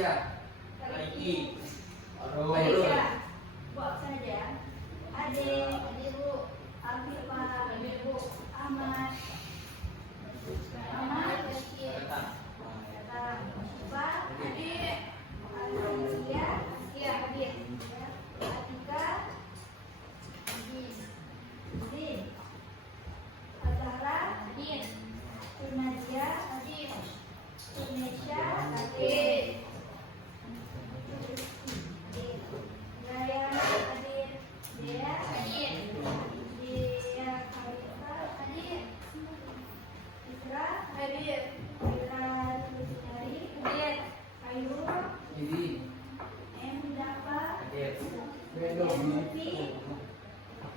Tasya, Aiki, Arul, Bawa saja. Adik Bu, Afif Pak, Bu, Ahmad, Agatha, Pak, Adik, Asia, Adik, Atika, Din, Azhara, Din, Nadia, Din, Indonesia, Adik, Raya, Adik, Dea, Adik, Dea, Khalifah, Adik, Isra, Adik, Ira, Lucinari, Adik, Ayu, Didi, Dafa, Adit, Lutfi,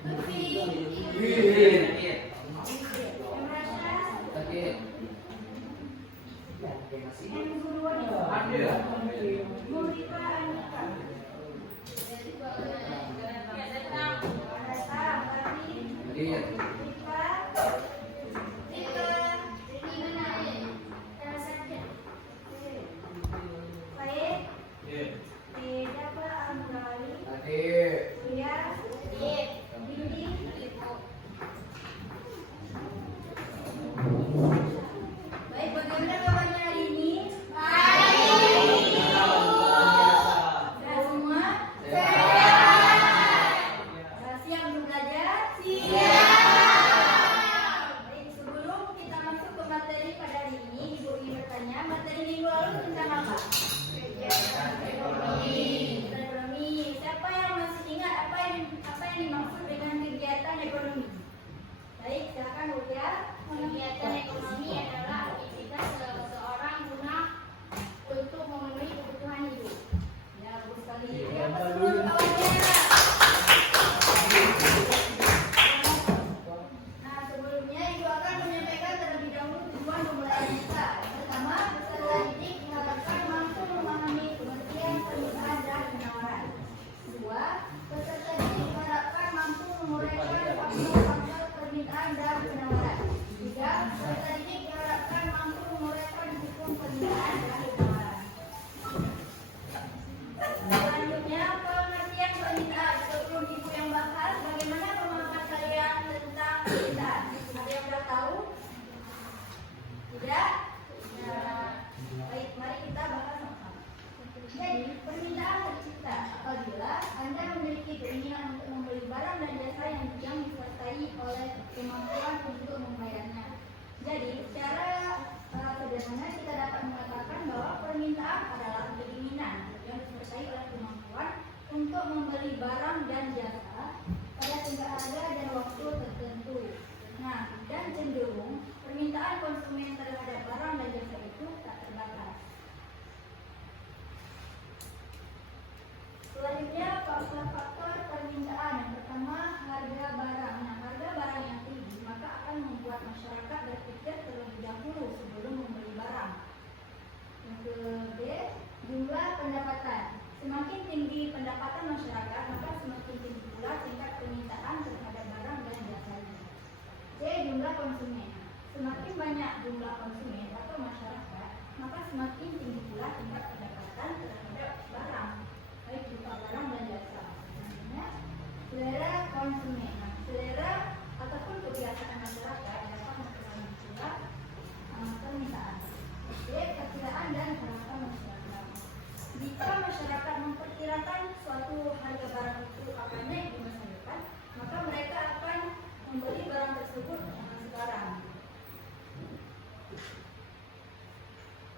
Adit, Rasha, Adit, Guru, Adit, Murifa, Anika, Rasa, Fahri, Adit, Rifa, Rini mana? Saja. Baik. Dafa, Amrali, Adit, Buya, Dindi, baik, bagaimana kabarnya hari ini? Sudah semua? Sudah siap untuk belajar? Baik, sebelum kita masuk ke materi pada hari ini, Ibu ingin bertanya, materi minggu lalu tentang apa? Ekonomi. Siapa yang masih ingat apa yang dimaksud dengan kegiatan ekonomi? Baik, silakan Bu ya. Kegiatan ekonomi adalah aktivitas seseorang guna untuk memenuhi kebutuhan hidup. Ya, bagus sekali. Siapa sebelum kawannya? Nah, sebelumnya Ibu akan menyampaikan terlebih dahulu tujuan pembelajaran kita. Pertama, peserta didik diharapkan mampu memahami pengertian permintaan dan penawaran. Kedua, peserta didik diharapkan mampu menguraikan faktor-faktor permintaan dan penawaran. Tiga, peserta didik diharapkan mampu menguraikan hukum permintaan dan penawaran. Selanjutnya, pengertian permintaan. Sebelum Ibu yang bahas, bagaimana pemahaman kalian tentang permintaan? Ada yang sudah tahu? Tidak? Ya. Baik, mari kita bahas sama-sama. Jadi, permintaan tercipta apabila Anda memiliki keinginan untuk membeli barang dan jasa yang disertai oleh kemampuan untuk membayarnya. Jadi, secara sederhana kita dapat mengatakan bahwa permintaan adalah keinginan yang disertai oleh kemampuan untuk membeli barang dan jasa pada tingkat harga dan waktu tertentu. Nah, dan cenderung permintaan konsumen terhadap barang dan jasa itu tak terbatas. Selanjutnya, faktor-faktor permintaan. Yang pertama, harga barang. Nah, harga barang yang tinggi maka akan membuat masyarakat berpikir terlebih dahulu sebelum membeli barang. Yang kedua, jumlah pendapatan. Semakin tinggi pendapatan masyarakat, maka semakin tinggi pula tingkat permintaan terhadap barang dan jasanya. C. Jumlah konsumen. Semakin banyak jumlah konsumen atau masyarakat, maka semakin tinggi pula tingkat pendapatan terhadap barang, baik berupa barang dan jasa. Selanjutnya, selera konsumen. Nah, selera ataupun kebiasaan masyarakat dapat mempengaruhi pula permintaan. D. Perkiraan dan harapan masyarakat. Jika masyarakat memperkirakan suatu harga barang itu akan naik di masa depan, maka mereka akan membeli barang tersebut sekarang.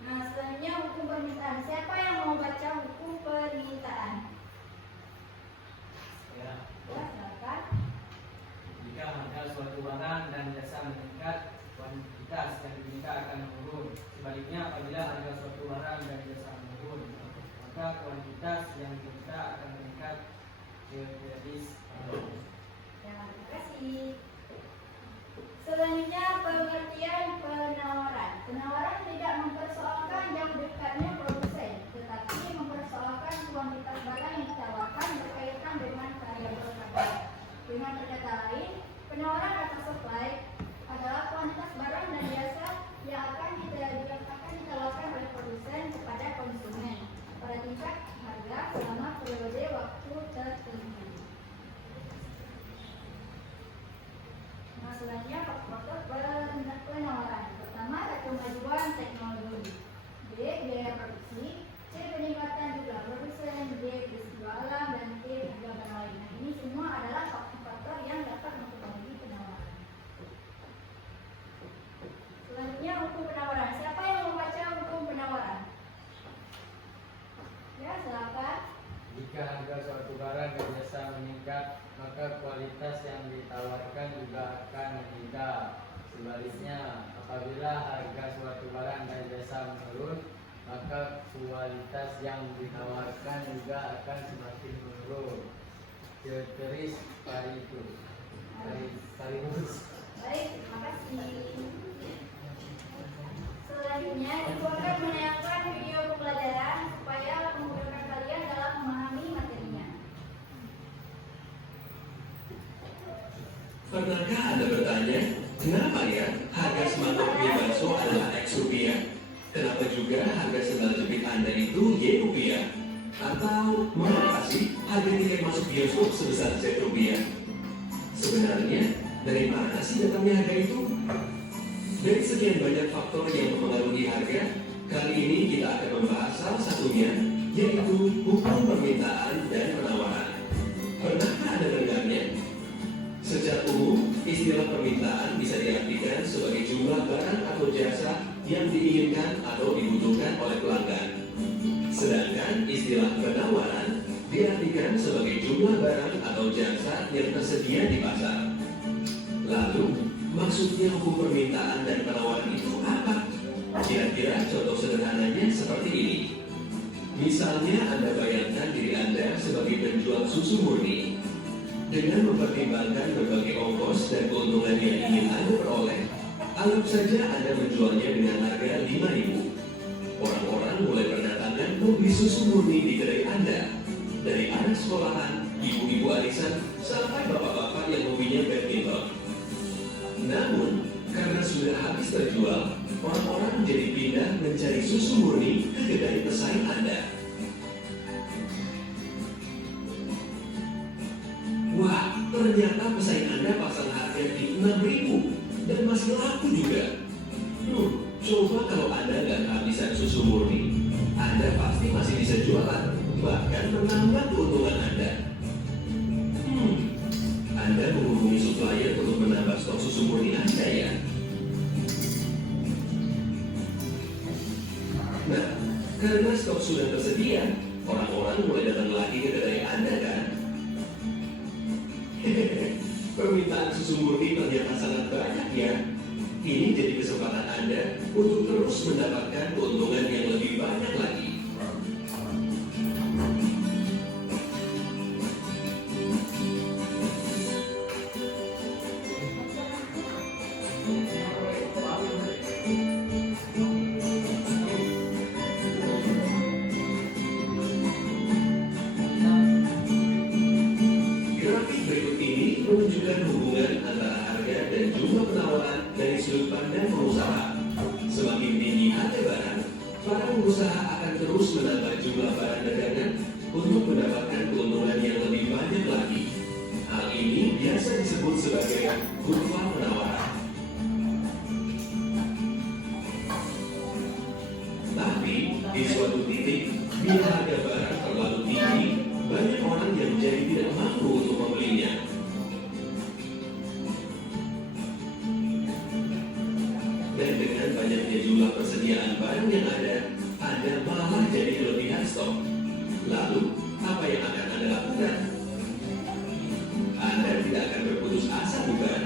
Nah, selanjutnya hukum permintaan. Siapa yang mau baca hukum permintaan? Ya. Ya, silakan. Jika harga suatu barang dan jasa meningkat, kuantitas yang diminta akan menurun. Sebaliknya, apabila harga suatu barang dan jasa menurun, maka kuantitas yang diminta akan meningkat. Jadi, Ya, terima kasih. Selanjutnya, pengertian penawaran. Penawaran tidak mempersoalkan jauh dekatnya produsen, tetapi mempersoalkan kuantitas barang yang ditawarkan berkaitan dengan variabel harga. Dengan kata lain, penawaran atau supply adalah kuantitas barang dan jasa yang akan ditawarkan oleh produsen kepada konsumen. sebaliknya, apabila harga suatu barang dan jasa menurun, maka kualitas yang ditawarkan juga akan semakin menurun. Ceteris paribus. Baik, terima kasih. Selanjutnya, ibu akan menayangkan video pembelajaran supaya memudahkan kalian dalam memahami materinya. Pernahkah Anda bertanya, kenapa ya harga semangkuk mie bakso adalah X rupiah? Kenapa juga harga sendal jepit Anda itu Y rupiah? Atau mengapa sih harga tiket masuk bioskop sebesar Z rupiah? Sebenarnya, dari mana sih datangnya harga itu? Dari sekian banyak faktor yang mempengaruhi harga, kali ini kita akan membahas salah satunya, yaitu hukum permintaan dan penawaran. Pernahkah Anda mendengarnya? Secara umum, istilah permintaan bisa diartikan sebagai jumlah barang atau jasa yang diinginkan atau dibutuhkan oleh pelanggan. Sedangkan istilah penawaran diartikan sebagai jumlah barang atau jasa yang tersedia di pasar. Lalu, maksudnya hukum permintaan dan penawaran itu apa? Kira-kira contoh sederhananya seperti ini. Misalnya Anda bayangkan diri Anda sebagai penjual susu murni. Dengan mempertimbangkan berbagai ongkos dan keuntungan yang ingin Anda peroleh, anggap saja Anda menjualnya dengan harga 5.000. Orang-orang mulai berdatangan membeli susu murni di kedai Anda. Dari anak sekolahan, ibu-ibu arisan, sampai bapak-bapak yang hobinya badminton. Namun, karena sudah habis terjual, orang-orang menjadi pindah mencari susu murni ke kedai pesaing Anda. Wah, ternyata pesaing Anda pasang harga di 6.000 dan masih laku juga. Coba kalau Anda nggak kehabisan susu murni, Anda pasti masih bisa jualan, bahkan menambah keuntungan Anda. Anda menghubungi supplier untuk menambah stok susu murni Anda ya. Nah, karena stok sudah tersedia, orang-orang mulai datang lagi ke kedai Anda kan? Permintaan susu murni ternyata sangat banyak ya. Ini jadi kesempatan Anda untuk terus mendapatkan keuntungan yang lebih banyak lagi. Grafik berikut ini menunjukkan hubungan antara harga dan jumlah penawaran dari sudut pandang pengusaha. Semakin tinggi harga barang, para pengusaha akan terus menambah jumlah barang dagangan untuk mendapatkan keuntungan yang lebih banyak lagi. Hal ini biasa disebut sebagai kurva penawaran. Tapi, di suatu titik, bila harga barang terlalu tinggi, banyak orang yang menjadi tidak mampu untuk membelinya. Dan dengan banyaknya jumlah persediaan barang yang ada, Anda malah jadi kelebihan stok. Lalu, apa yang akan Anda lakukan? Anda tidak akan berputus asa, bukan?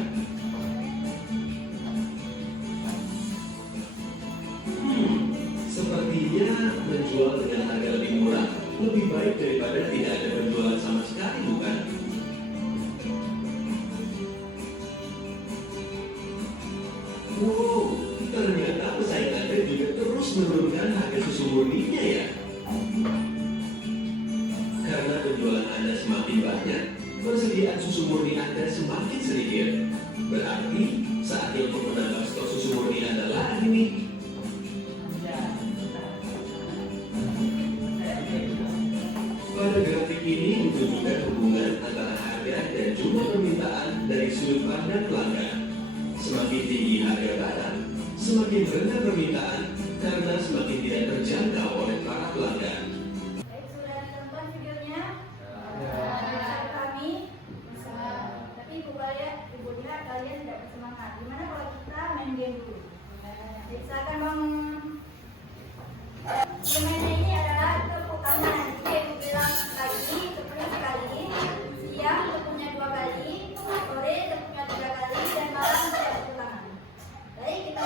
Sepertinya menjual dengan harga lebih murah lebih baik daripada tidak ada penjualan sama sekali, bukan? Wow, ternyata pesaing Anda juga terus menurunkan harga susu murninya ya. Karena penjualan Anda semakin banyak, persediaan susu murni Anda semakin sedikit. Berarti saatnya untuk menambah stok susu murni Anda lagi nih. Pada grafik ini menunjukkan hubungan antara harga dan jumlah permintaan dari sudut pandang pelanggan. Semakin tinggi harga barang, semakin rendah permintaan karena semakin tidak terjangkau oleh para pelanggan. Baik, sudah ditonton videonya? Kami? Tapi ibu lihat kalian tidak bersemangat. Gimana kalau kita main game dulu? Jadi silakan Bang. Permainan ini adalah tepuk tangan. Jadi ibu bilang pagi, tepuknya sekali. Siang tepuknya 2 kali. Sore tepuknya 3 kali. Dan malam tidak tepuk tangan. Baik, kita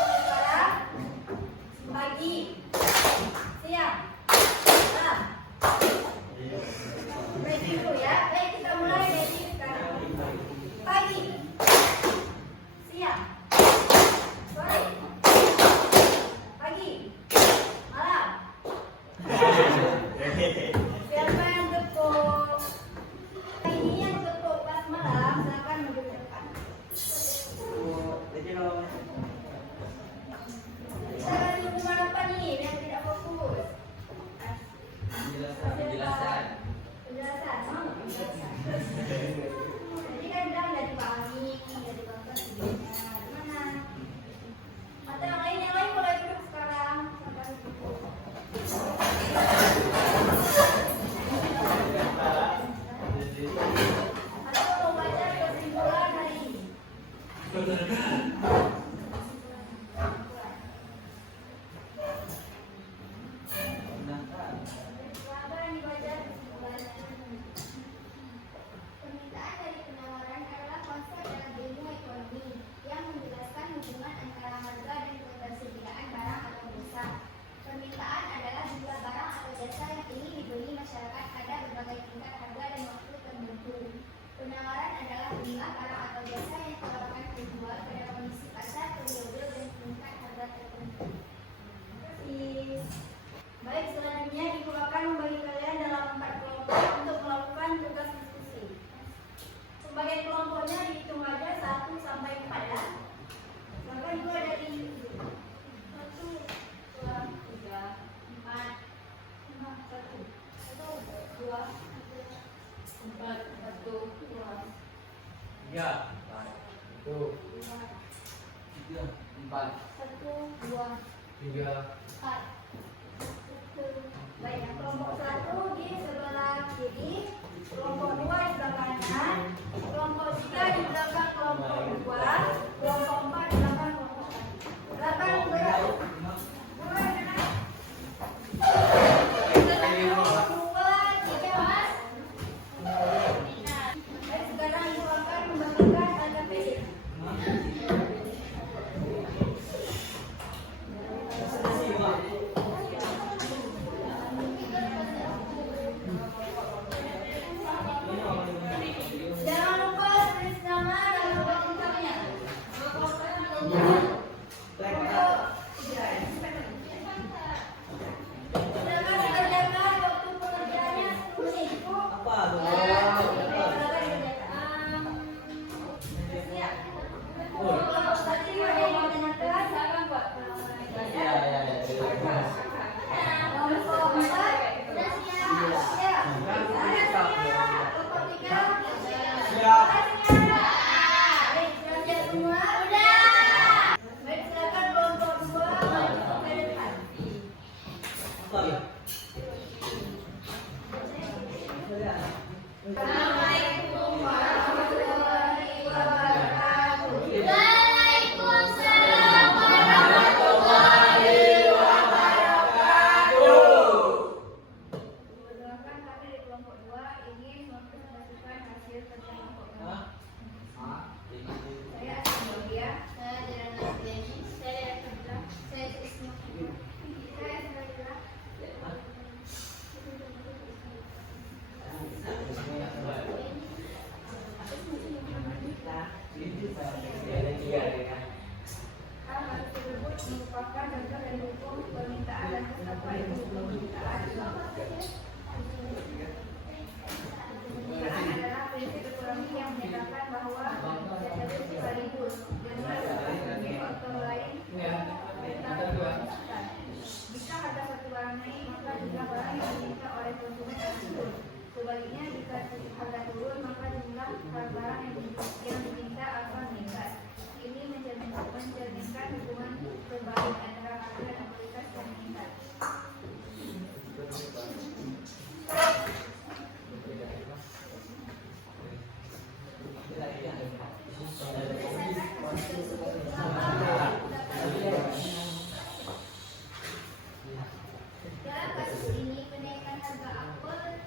3, 1, 3, 4, 1, 2, 3, 4. Baik, yang kelompok 1 di sebelah kiri, kelompok 2 di sebelah kanan, kelompok 3 di belakang kelompok 2, kelompok 4 di belakang kelompok 1. Belakang berapa? Sekarang ibu akan membagikan tanda pilih. Jangan lupa tulis nama dan nomor lengkapnya. Silakan dikerjakan waktu pengerjaannya 10 menit. apa tuh? Kelompok 1 ada yang mau ditanyakan, silakan Pak. Ya. Kelompok 4 sudah siap. Ya. Kelompok 3 Siap. Baik, sudah siap semua? Udah. Baik, silakan kelompok 2 maju ke depan. Apa ya? Assalamualaikum warahmatullahi wabarakatuh. Waalaikumsalam warahmatullahi Perkenalkan, kami dari kelompok 2 ingin mempresentasikan hasil kerja kelompok kami. Saya Asmadia. Saya Diana Asdeni. Saya Fadla. Saya Isma. Saya Asmadia. Hal tersebut merupakan contoh dari hukum permintaan dan kesatuan hukum permintaan. Permintaan adalah prinsip ekonomi yang menyatakan bahwa database sekaligus dengan sebagai faktor lain tentang keputusan. Jika harga satu barang naik, maka jumlah barang yang diminta oleh konsumen akan turun. Sebaliknya, jika harga turun, maka jumlah barang yang diminta akan meningkat. Ini mencerminkan hubungan terbalik antara harga dan kualitas yang meningkat. Dalam kasus ini, kenaikan harga apel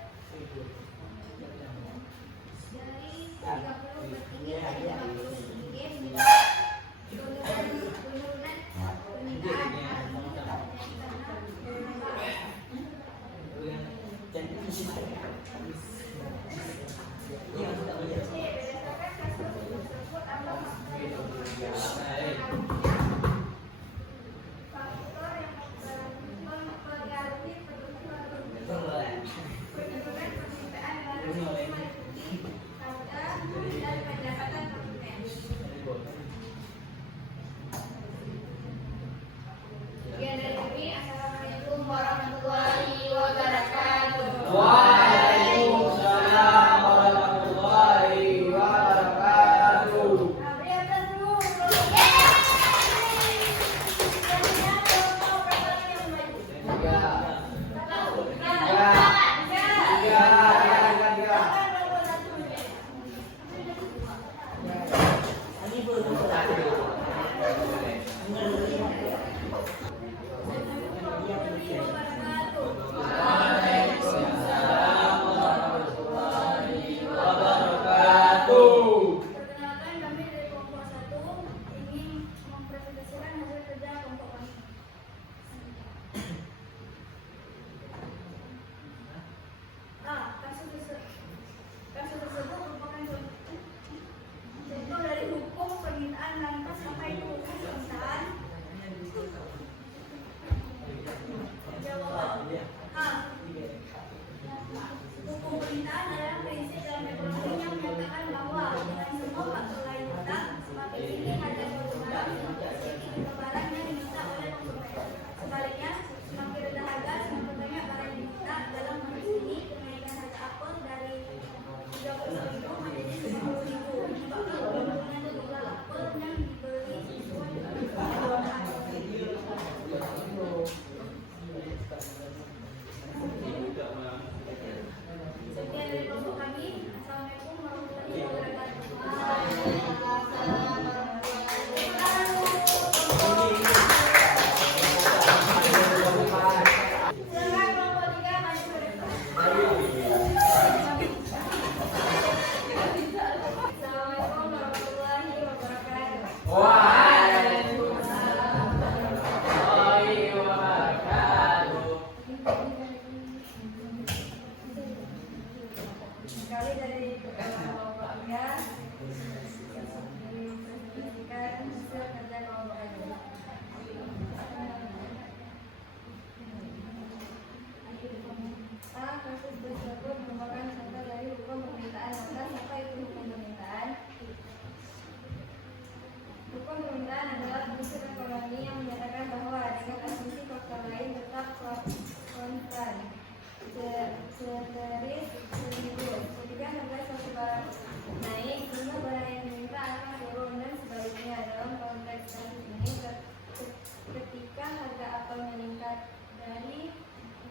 dari 30 bertinggi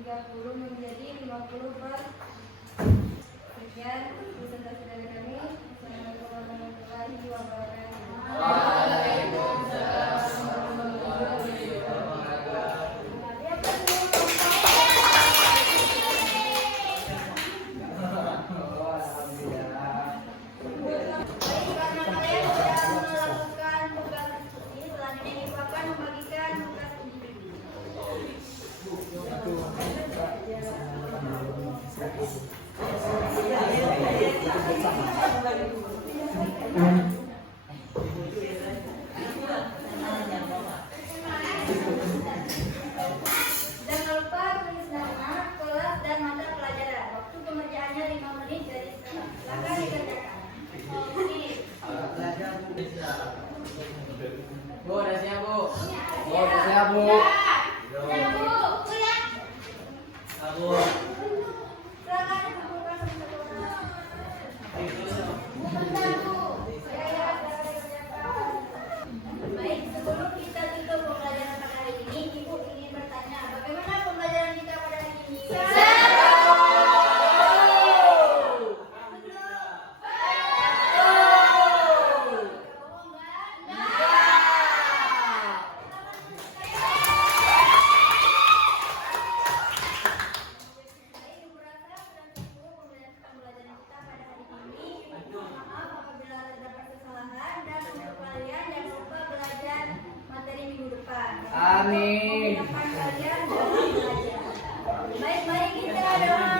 30 menjadi 50 per. Sekian presentasi dari kami. Assalamualaikum warahmatullahi wabarakatuh. Baik, karena kalian sudah melakukan tugas ini, selanjutnya ibu akan membagikan tugas individu. Jangan lupa tulis nama, kelas, dan mata pelajaran. Waktu pengerjaannya 5 menit dari sekarang. Silakan dikerjakan. Bu, udah siap bu. Bu, udah siap bu. Ya, Bu. Bu. Silakan dikumpulkan satu-satu orang. Sebentar, Bu. Ya, silakan dikerjakan. Baik, sebelum kita tutup pembelajaran pada hari ini, Ibu ingin bertanya, bagaimana pembelajaran kita pada hari ini? Amin. Baik, mari kita doa.